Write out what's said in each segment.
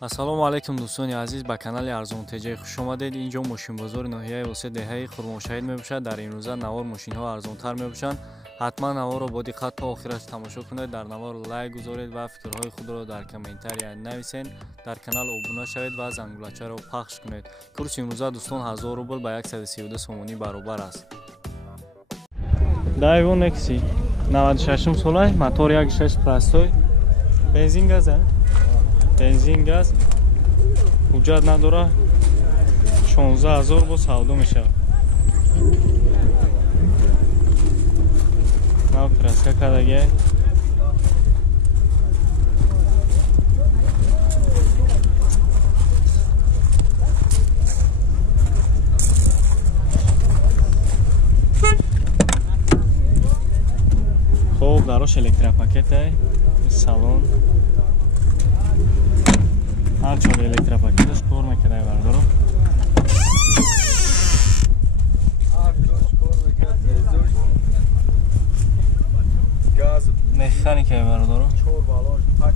ассалому алайкум дӯстони азиз, ба канали арзонтеҷа хуш омадед. инҷо мошинбозори ноҳияи восиъ деҳаи хурмошаҳид мебошад. дар ин рӯза навор мошинҳо арзонтар мебошанд. ҳатман наворро бо диққат то охираш тамошо кунед. дар навор лайк гузоред ва фикрҳои худро дар комментария нависед. дар канал обуна шавед ва зангулачаро пахш кунед. курси имрӯза дӯстон 1000 рубл ба 132 сомонӣ баробар аст. Daewoo Nexi 96 солай, мотор 1.6 простой. Бензин газ а? Бензин газ. ҳуҷҷат надора. 16000 бо савдо мешавад. Нав краска кардаги. Хоб, дарош электропакет ай. Салон. Ҳар чор электропакеташ кор мекардай бардоро. Газ механика бардоро. Чор балон пач.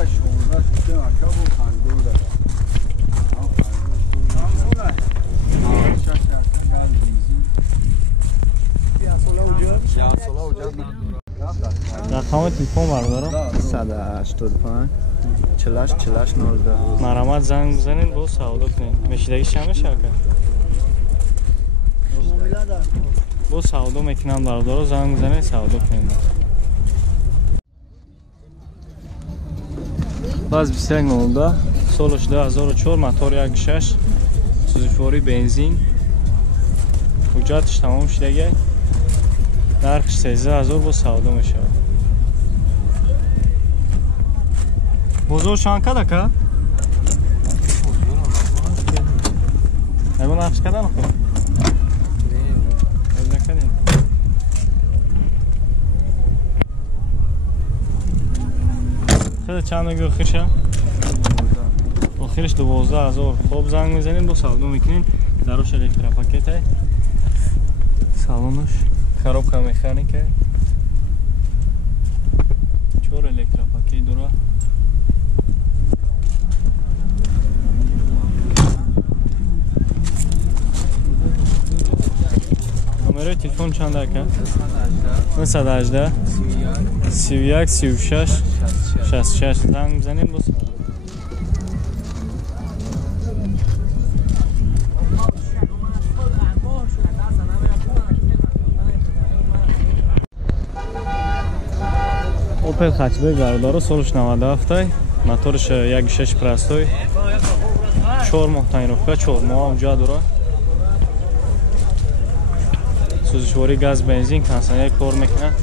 Я шон, раз ты акабу хандура. رقم تلفن بردارم 185 48 48 19 مرامت زنگ بزنین با سودا کنین مشیدگی شمه شکر با سودا میکنم بردارم زنگ بزنین سودا کنین باز 21 نولده سالش 2004 موتور 1.6 سوزوفوری بنزین حجتش تمام شدگی нархш 13000 бо савдо мешавад. Бозор шанка дака? Эго нархш кадан хо? Хеле чанд меги охирша? Охирш 12000. Хоб занг мезанин бо савдо мекунин. Дарош электропакет ай. Салонош коробка механика. Чор электропакет дора. номери телефон чанд ака? 918 31 36 66 занг бизанед бос. Opel hatchback бардоро солш 97 моторш 1.6 простой 4 моҳ тайировка 4 моҳ ҷа дора сӯзишвори газ бензин кондитсионер кор мекунад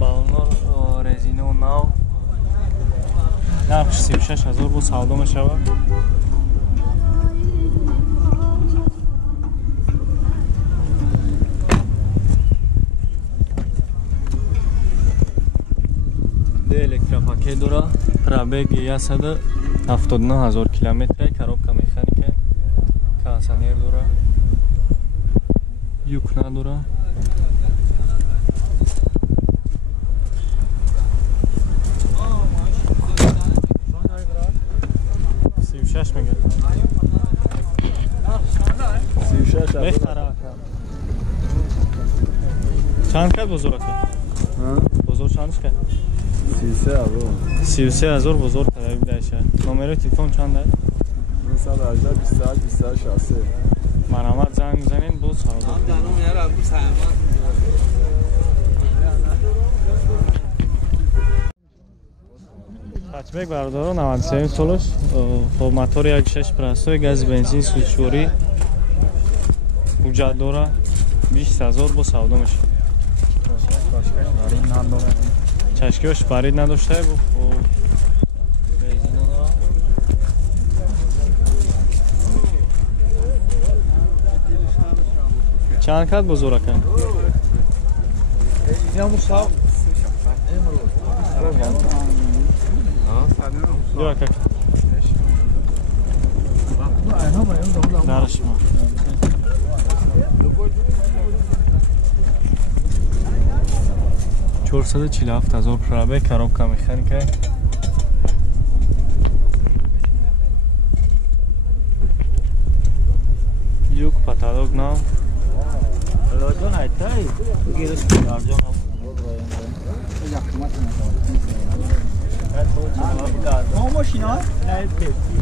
балонор резино нав нархш 36000 бо савдо мешавад. электропакет дора пробег 179000 километр коробка механика кондитсионер дора юк надора чанд кад бозор ака? бозор чандш кад? 33000 бозор кадай бидайша. номери телефон чанд ай? 918 28 28 63 марҳамат занг бизанед бо савдо. хатчбек бардоро 97 солаш бо мотор 1.6 простой газ бензин сӯзишворӣ ҳуҷҷат дора 20000 бо савдо мешавад. чашкиёш барид надоштае бо резино чанд кад бозор ака? Yok kaka. Darışma. $447,000 пробег, коробка механика. Люк, потолок нов.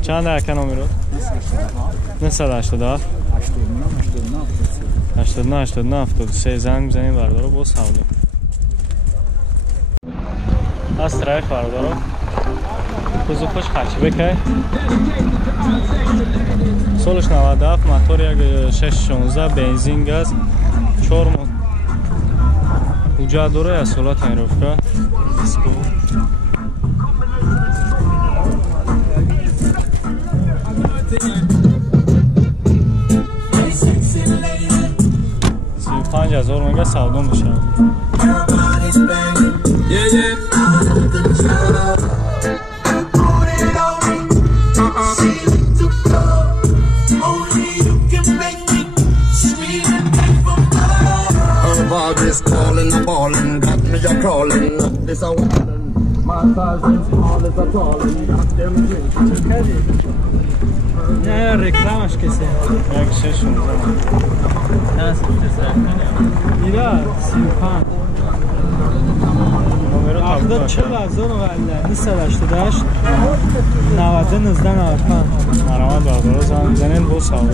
چند درکه نمیرو؟ نه 187 89 زنگ بزنیم بردارو باز حوله از ترایف بردارو بزو خوش خرچی بکه سالش 97 موتور یک 616 بنزین گاز 4 اوجا دوره از سولات ایروفکا دیسکو 35,000 میگه سودا میشه Everybody's calling, balling, got me a crawling. This a wildin', my thighs and small as a tallin'. Got them drinking. نه reklamش کسی یک 616 هست میرا 35 نمره 40,000 والله نیست 88 90 19 95 مرامت بردارو زن زنین بو ساوه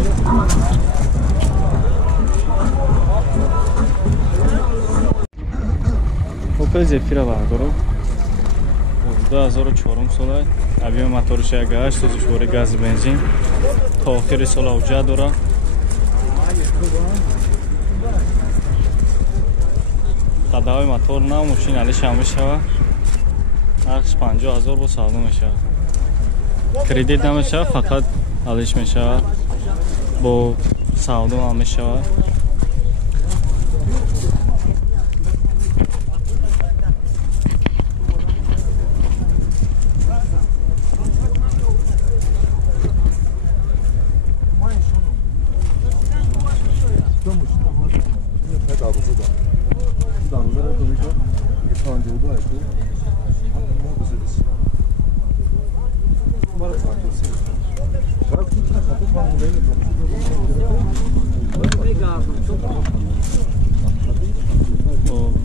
اوپل زفیره بردارو 2004 ساله объем моторش یک 8 سوزشوری گاز بنزین تا آخر سال اوجه داره قدهای موتور نه ماشین علی شامل شوه نرخش 50,000 با سودا میشه کردیت نمیشه فقط علیش میشه با سودا هم میشه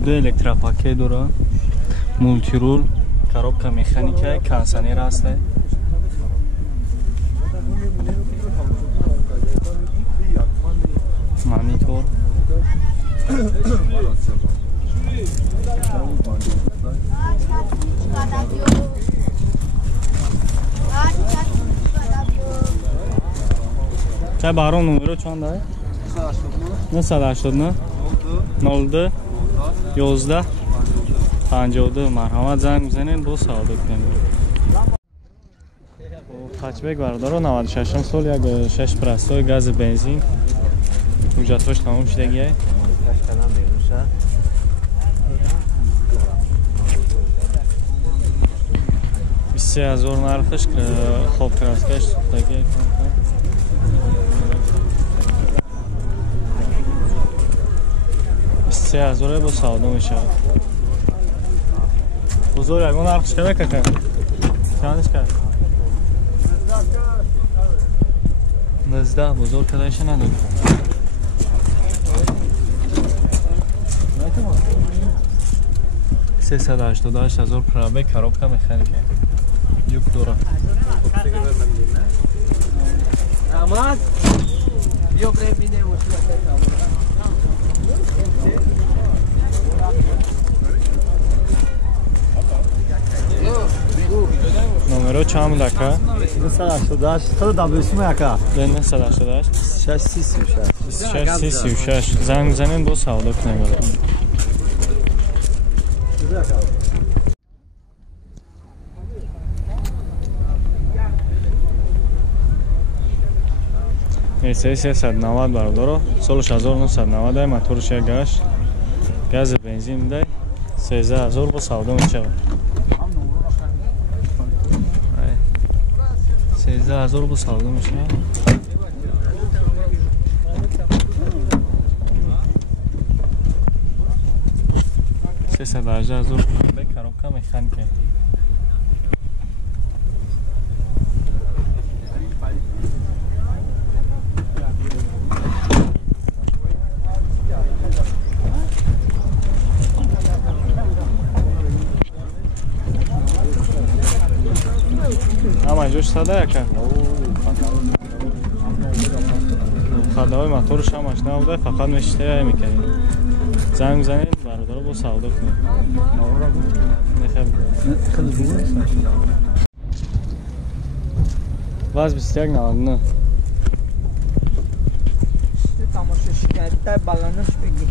دو الکتراپاکه داره مولتی رول коробка механика кондиционер هست مانیتور چه بارون نمره چند داره؟ 989 02 11 52 مرحمت زنگ بزنین با سودا کنیم پچبک بردارو 96 سال یک 6 پرستوی گاز بنزین اوجاتش تمام شدگیه 23,000 نرخش که خوب ترسکش تگیه 23,000 با سودا میشه بزرگ اون نرخش که بکه چندش کرد 19 بزرگ کدایش نداره 388,000 پرابه коробка механика юг дора Ahmad yo prebinemo номеро чанд дака 988 128 яка 988 636 занг бизанем бо савдо кунем S390 бардоро солаш 1990 моторш як гаш газ бензин дай 13000 бо савдо мешавад 13000 бо савдо мешавад 318,000 به коробка механика. Ама ҷош сада яка. Хадавай моторш ҳамаш набуда, фақат мешитая мекардем. Занг занед бародаро бо савдо кунем. Ваз 21,99. тамошо шикайта баланаш беги.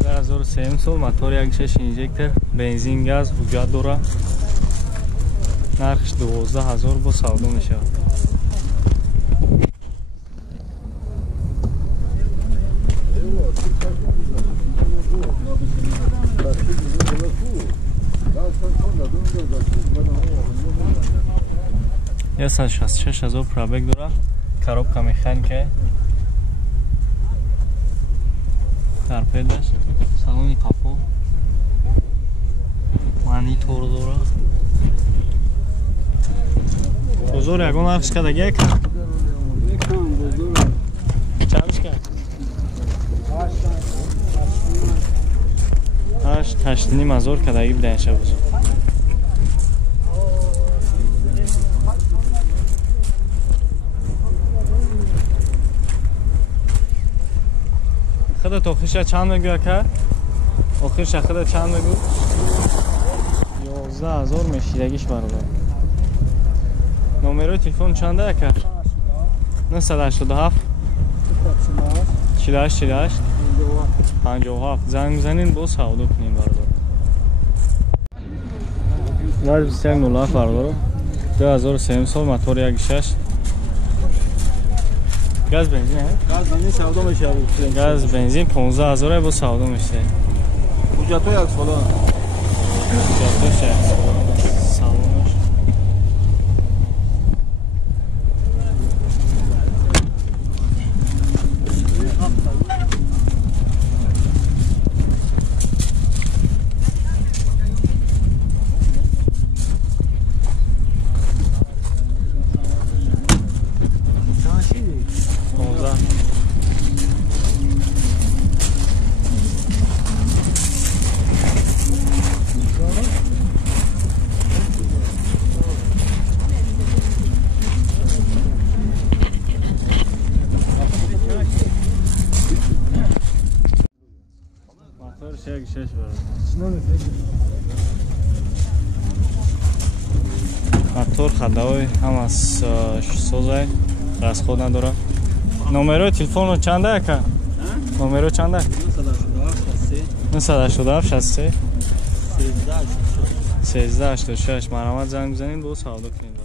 2007 сол мотор 1.6 инжектор, бензин, газ, ҳуҷҷат дора. Нархш 12,000 бо савдо мешавад. Я 166,000 пробег дора. Коробка механика. Торпедаш, салони капо. Монитор дора. Бозор ягон нархш кадаги яка? Чандш ка? 8,5 кадаги бидаянша бозор. خدا آخرش چند میگو که؟ آخرش خدا چند میگو؟ 11,000 میشیدگیش برابر. نمره تلفن چنده که؟ 987 48 48 57 زنگ بزنین با سودا کنین برابر. 21,07 برابر. 2003 سال موتور 1.6 گاز بنزین Gaz benzin savdo میشه. گاز بنزین 15,000 با سودا میشه. Hujjatı yak falan. Hujjatı şey. Salonmuş. мотор ходовой ҳам аз созай расход надора. номерои телефону чанда яка? номеро чанда? 987 63 1386. марҳамат занг бизанед бо савдо кунед.